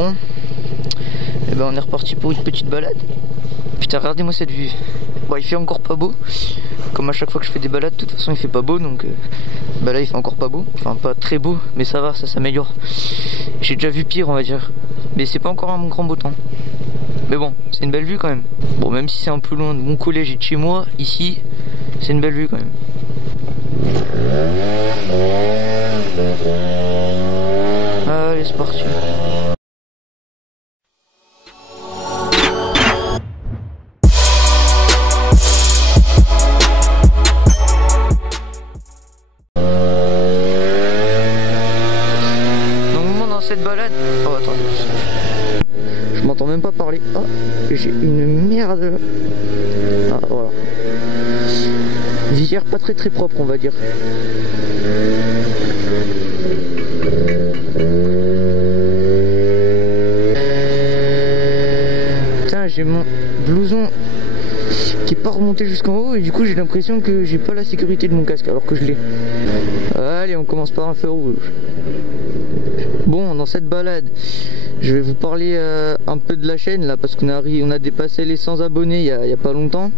Bon, et ben on est reparti pour une petite balade. Putain, regardez-moi cette vue. Bon, il fait encore pas beau. Comme à chaque fois que je fais des balades, de toute façon il fait pas beau, donc bah là il fait encore pas beau. Enfin pas très beau, mais ça va, ça s'améliore. J'ai déjà vu pire, on va dire. Mais c'est pas encore un grand beau temps. Mais bon, c'est une belle vue quand même. Bon, même si c'est un peu loin de mon collège et de chez moi, ici, c'est une belle vue quand même. Allez, c'est parti. Donc, dans cette balade. Oh, attendez. Je m'entends même pas parler. Oh, j'ai une merde. Ah, voilà. Visière pas très propre, on va dire. Putain, j'ai mon blouson qui est pas remonté jusqu'en haut et du coup j'ai l'impression que j'ai pas la sécurité de mon casque alors que je l'ai. Allez, on commence par un feu rouge. Bon, dans cette balade, je vais vous parler un peu de la chaîne là parce qu'on a dépassé les 100 abonnés il y a pas longtemps.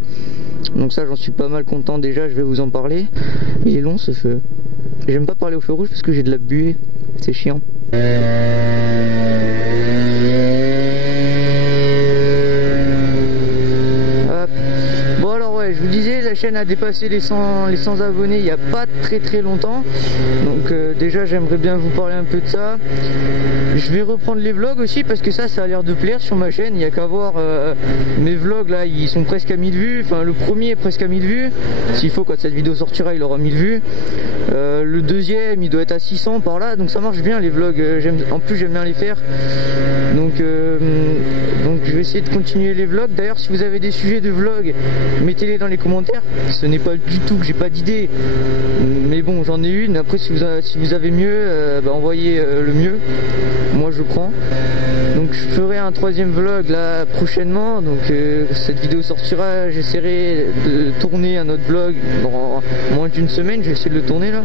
Donc ça, j'en suis pas mal content déjà, je vais vous en parler. Il est long ce feu. J'aime pas parler au feu rouge parce que j'ai de la buée, c'est chiant. Hop. Bon alors ouais, je vous disais, la chaîne a dépassé les 100 abonnés il y a pas très longtemps. Donc déjà j'aimerais bien vous parler un peu de ça. Je vais reprendre les vlogs aussi parce que ça a l'air de plaire sur ma chaîne. Il n'y a qu'à voir mes vlogs là, ils sont presque à 1000 vues. Enfin le premier est presque à 1000 vues. S'il faut, quand cette vidéo sortira, il aura 1000 vues. Le deuxième il doit être à 600 par là. Donc ça marche bien les vlogs. En plus j'aime bien les faire. Donc je vais essayer de continuer les vlogs. D'ailleurs si vous avez des sujets de vlogs, mettez-les dans les commentaires. Ce n'est pas du tout que j'ai pas d'idée. Mais bon, j'en ai une. Après si vous avez mieux, envoyez le mieux. Moi je prends. Donc je ferai un troisième vlog là prochainement. Donc cette vidéo sortira, j'essaierai de tourner un autre vlog dans moins d'une semaine. Je vais essayer de le tourner là.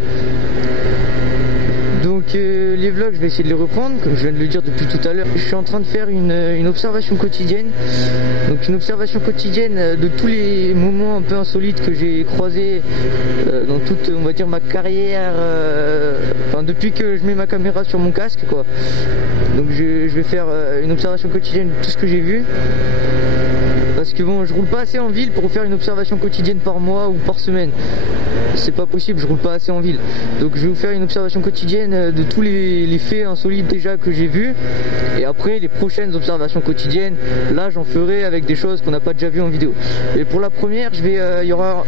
Donc les vlogs, je vais essayer de les reprendre, comme je viens de le dire depuis tout à l'heure. Je suis en train de faire une observation quotidienne. Donc une observation quotidienne de tous les moments un peu insolites que j'ai croisés dans toute, on va dire, ma carrière. Enfin depuis que je mets ma caméra sur mon casque quoi. Donc je vais faire une observation quotidienne de tout ce que j'ai vu. Parce que bon, je roule pas assez en ville pour faire une observation quotidienne par mois ou par semaine. C'est pas possible, je roule pas assez en ville. Donc je vais vous faire une observation quotidienne de tous les faits insolites déjà que j'ai vus. Et après les prochaines observations quotidiennes, là j'en ferai avec des choses qu'on n'a pas déjà vues en vidéo. Et pour la première, il y aura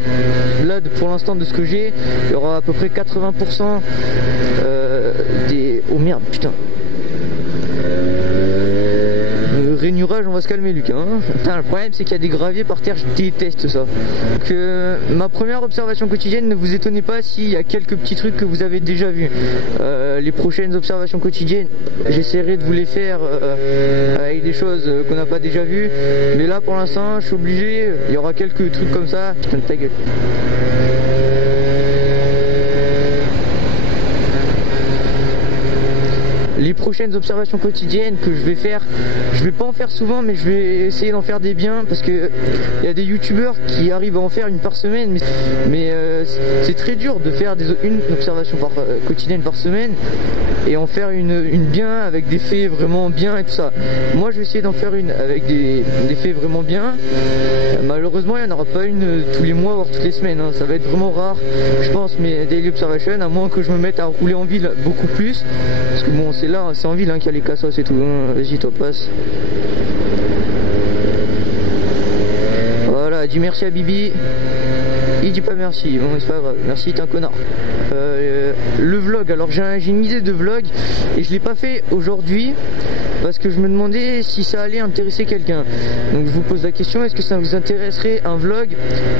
là pour l'instant de ce que j'ai, il y aura à peu près 80% des... Oh merde, putain. Rainurage, on va se calmer Luc hein. Putain, le problème c'est qu'il y a des graviers par terre, je déteste ça. Donc ma première observation quotidienne, ne vous étonnez pas s'il y a quelques petits trucs que vous avez déjà vus. Les prochaines observations quotidiennes, j'essaierai de vous les faire avec des choses qu'on n'a pas déjà vues. Mais là pour l'instant je suis obligé, il y aura quelques trucs comme ça. Putain de ta gueule. Les prochaines observations quotidiennes que je vais faire, je vais pas en faire souvent mais je vais essayer d'en faire des biens parce que il y a des youtubeurs qui arrivent à en faire une par semaine mais c'est très dur de faire une observation quotidienne par semaine et en faire une bien avec des faits vraiment bien et tout ça. Moi je vais essayer d'en faire une avec des faits vraiment bien. Malheureusement il n'y en aura pas une tous les mois voire toutes les semaines hein. Ça va être vraiment rare je pense mes daily observations, à moins que je me mette à rouler en ville beaucoup plus parce que bon c'est là, c'est en ville hein, qu'il y a les cassos et tout hein. Vas-y toi passe. Voilà, dis merci à Bibi. Il dit pas merci, bon c'est pas grave, merci t'es un connard. Le vlog, alors j'ai une idée de vlog et je l'ai pas fait aujourd'hui parce que je me demandais si ça allait intéresser quelqu'un. Donc je vous pose la question, est-ce que ça vous intéresserait un vlog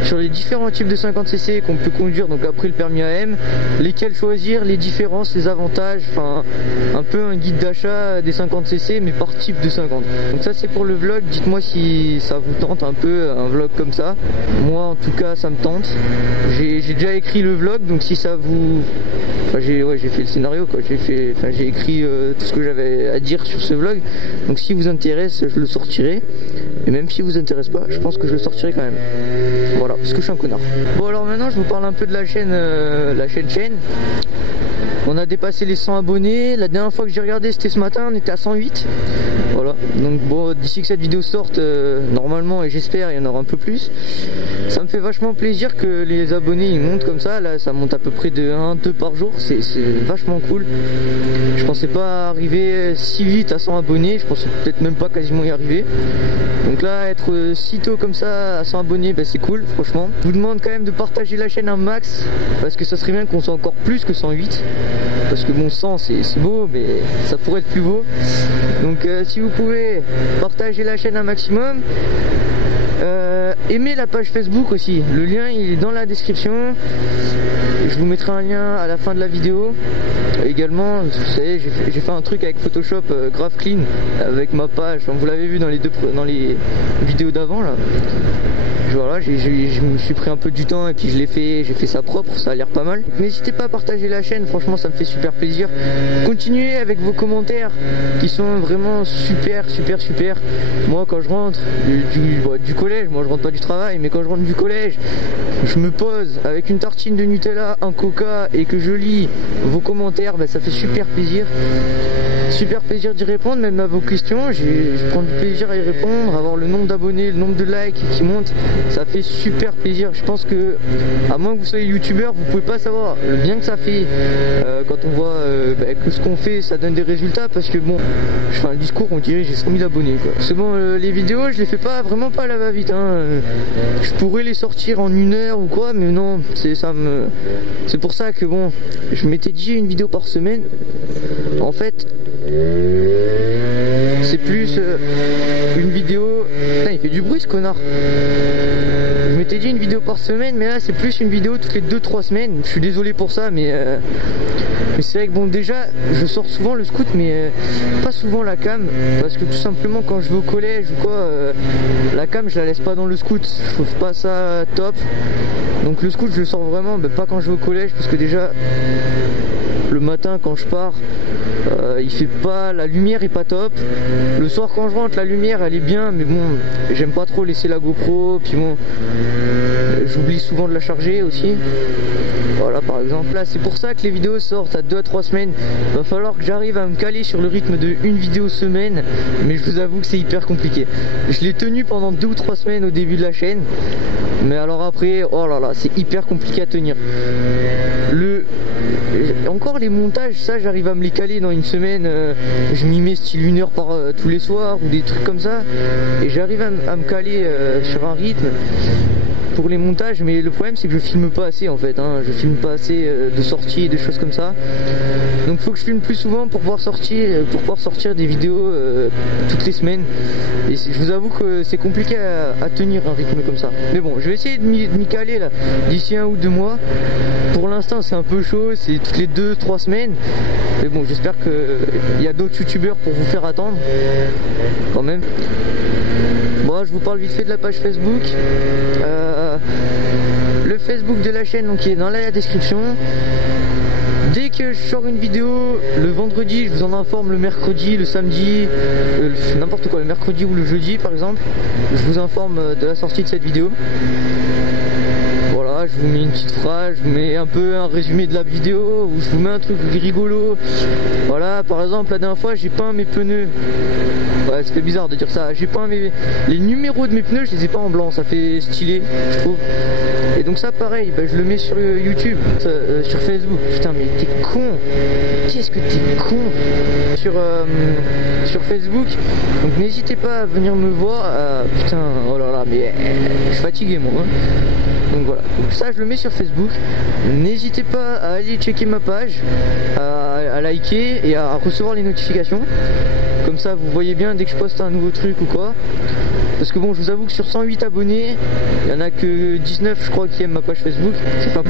sur les différents types de 50cc qu'on peut conduire, donc après le permis AM, lesquels choisir, les différences, les avantages, enfin un peu un guide d'achat des 50cc mais par type de 50. Donc ça c'est pour le vlog, dites-moi si ça vous tente un peu un vlog comme ça. Moi en tout cas ça me tente. J'ai déjà écrit le vlog, donc si ça vous Enfin j'ai fait le scénario quoi, j'ai écrit tout ce que j'avais à dire sur ce vlog. Donc si vous intéresse, je le sortirai. Et même si vous intéresse pas, je pense que je le sortirai quand même. Voilà, parce que je suis un connard. Bon alors maintenant je vous parle un peu de la chaîne chaîne. On a dépassé les 100 abonnés. La dernière fois que j'ai regardé c'était ce matin, on était à 108. Voilà, donc bon, d'ici que cette vidéo sorte, normalement, et j'espère, il y en aura un peu plus. Ça me fait vachement plaisir que les abonnés ils montent comme ça. Là ça monte à peu près de 1-2 par jour, c'est vachement cool. Je pensais pas arriver si vite à 100 abonnés, je pensais peut-être même pas quasiment y arriver. Donc là être si tôt comme ça à 100 abonnés, bah, c'est cool franchement. Je vous demande quand même de partager la chaîne un max, parce que ça serait bien qu'on soit encore plus que 108. Parce que bon, 100 c'est beau, mais ça pourrait être plus beau. Donc si vous pouvez partager la chaîne un maximum, aimez la page Facebook aussi, le lien il est dans la description. Je vous mettrai un lien à la fin de la vidéo. Également, vous savez, j'ai fait un truc avec Photoshop grave clean avec ma page. Vous l'avez vu dans les vidéos d'avant là. Voilà, je me suis pris un peu du temps et puis j'ai fait ça propre, ça a l'air pas mal. N'hésitez pas à partager la chaîne, franchement ça me fait super plaisir. Continuez avec vos commentaires qui sont vraiment super. Moi quand je rentre du collège, moi je rentre pas du travail, mais quand je rentre du collège, je me pose avec une tartine de Nutella, un coca et que je lis vos commentaires, bah, ça fait super plaisir. Super plaisir d'y répondre, même à vos questions, je prends du plaisir à y répondre, avoir le nombre d'abonnés, le nombre de likes qui monte, ça fait super plaisir. Je pense que, à moins que vous soyez youtubeur, vous pouvez pas savoir le bien que ça fait quand on voit que ce qu'on fait, ça donne des résultats, parce que bon, je fais un discours, on dirait j'ai 100 000 abonnés quoi. C'est bon, les vidéos, je les fais pas vraiment pas à la va-vite, hein. Je pourrais les sortir en 1 heure ou quoi, mais non, c'est pour ça que bon, je m'étais dit une vidéo par semaine. En fait, c'est plus une vidéo. Putain, il fait du bruit ce connard. Je m'étais dit une vidéo par semaine, mais là c'est plus une vidéo toutes les 2-3 semaines. Je suis désolé pour ça, mais c'est vrai que bon, déjà je sors souvent le scout, mais pas souvent la cam, parce que tout simplement quand je vais au collège ou quoi, la cam je la laisse pas dans le scout, je trouve pas ça top. Donc le scout je le sors vraiment pas quand je vais au collège, parce que déjà le matin quand je pars, il fait pas, la lumière est pas top. Le soir quand je rentre, la lumière elle est bien, mais bon, j'aime pas trop laisser la GoPro, puis bon, j'oublie souvent de la charger aussi. Voilà par exemple, là c'est pour ça que les vidéos sortent à 2 à 3 semaines. Va falloir que j'arrive à me caler sur le rythme de une vidéo semaine, mais je vous avoue que c'est hyper compliqué. Je l'ai tenu pendant 2 ou 3 semaines au début de la chaîne, mais alors après, oh là là, c'est hyper compliqué à tenir. Encore les montages, ça j'arrive à me les caler dans une semaine, je m'y mets style 1 heure par tous les soirs ou des trucs comme ça, et j'arrive à me caler sur un rythme pour les montages. Mais le problème c'est que je filme pas assez en fait, hein. Je filme pas assez de sorties et des choses comme ça, donc faut que je filme plus souvent pour pouvoir sortir des vidéos toutes les semaines, et je vous avoue que c'est compliqué à tenir un rythme comme ça. Mais bon, je vais essayer de m'y caler là d'ici 1 ou 2 mois. Pour l'instant c'est un peu chaud, c'est toutes les 2-3 semaines, mais bon, j'espère qu'il y a d'autres youtubeurs pour vous faire attendre quand même. Bon, je vous parle vite fait de la page Facebook. Le Facebook de la chaîne donc, qui est dans la description. Dès que je sors une vidéo le vendredi, je vous en informe. Le mercredi, le samedi, n'importe quoi, le mercredi ou le jeudi par exemple, je vous informe de la sortie de cette vidéo. Voilà, je vous mets une petite phrase, je vous mets un peu un résumé de la vidéo, ou je vous mets un truc rigolo. Voilà, par exemple la dernière fois j'ai peint mes pneus. Ouais, ça fait bizarre de dire ça. J'ai peint les numéros de mes pneus, je les ai pas en blanc, ça fait stylé, je trouve. Et donc ça pareil, je le mets sur YouTube, sur Facebook. Putain mais t'es con, qu'est-ce que t'es con. Sur Facebook, donc n'hésitez pas à venir me voir. Putain, oh là là, mais je suis fatigué moi, hein. Donc voilà, donc ça je le mets sur Facebook. N'hésitez pas à aller checker ma page, à liker et à recevoir les notifications. Comme ça vous voyez bien dès que je poste un nouveau truc ou quoi. Parce que bon, je vous avoue que sur 108 abonnés, il y en a que 19 je crois qui aiment ma page Facebook. C'est pas...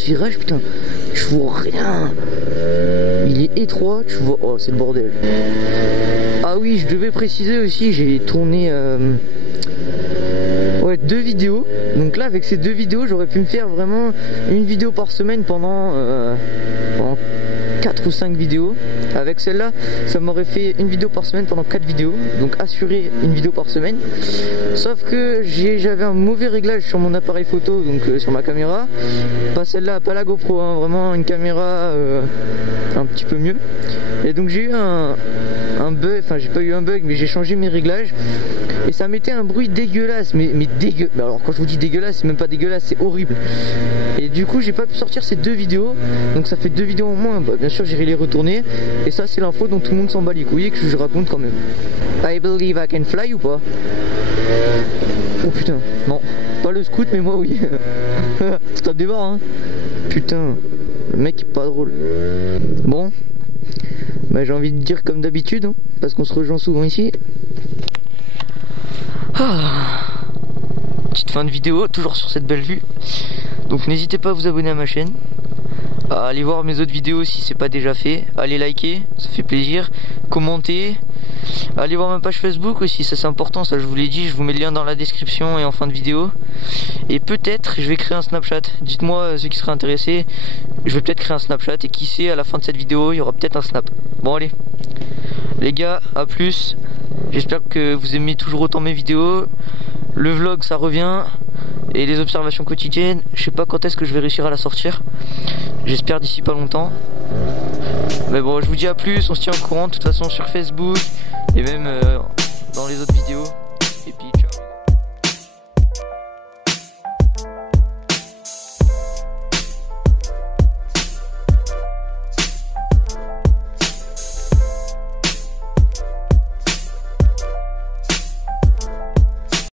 ce virage, putain. Je vois rien. Il est étroit, tu vois. Oh, c'est le bordel. Ah oui, je devais préciser aussi, j'ai tourné 2 vidéos. Donc là, avec ces 2 vidéos, j'aurais pu me faire vraiment une vidéo par semaine pendant 4 ou 5 vidéos. Avec celle-là, ça m'aurait fait une vidéo par semaine pendant 4 vidéos. Donc assurer une vidéo par semaine. Sauf que j'avais un mauvais réglage sur mon appareil photo, donc sur ma caméra. Pas celle-là, pas la GoPro, hein, vraiment une caméra un petit peu mieux. Et donc j'ai eu un bug, enfin j'ai pas eu un bug, mais j'ai changé mes réglages. Et ça mettait un bruit dégueulasse, mais dégueu. Alors quand je vous dis dégueulasse, c'est même pas dégueulasse, c'est horrible. Et du coup j'ai pas pu sortir ces 2 vidéos. Donc ça fait 2 vidéos en moins. Bah, bien sûr j'irai les retourner. Et ça c'est l'info dont tout le monde s'en bat les couilles et que je raconte quand même. I believe I can fly ou pas? Oh putain, non, pas le scout mais moi oui. Stop des barres hein. Putain, le mec est pas drôle. Bon, bah j'ai envie de dire comme d'habitude, hein, parce qu'on se rejoint souvent ici. Petite fin de vidéo, toujours sur cette belle vue. Donc n'hésitez pas à vous abonner à ma chaîne, à aller voir mes autres vidéos si c'est pas déjà fait, allez liker, ça fait plaisir, commenter, allez voir ma page Facebook aussi, ça c'est important, ça je vous l'ai dit, je vous mets le lien dans la description et en fin de vidéo. Et peut-être je vais créer un Snapchat, dites-moi ceux qui seraient intéressés, je vais peut-être créer un Snapchat et qui sait, à la fin de cette vidéo il y aura peut-être un Snap. Bon allez, les gars, à plus, j'espère que vous aimez toujours autant mes vidéos, le vlog ça revient. Et les observations quotidiennes, je sais pas quand est-ce que je vais réussir à la sortir. J'espère d'ici pas longtemps. Mais bon, je vous dis à plus, on se tient au courant de toute façon sur Facebook et même dans les autres vidéos.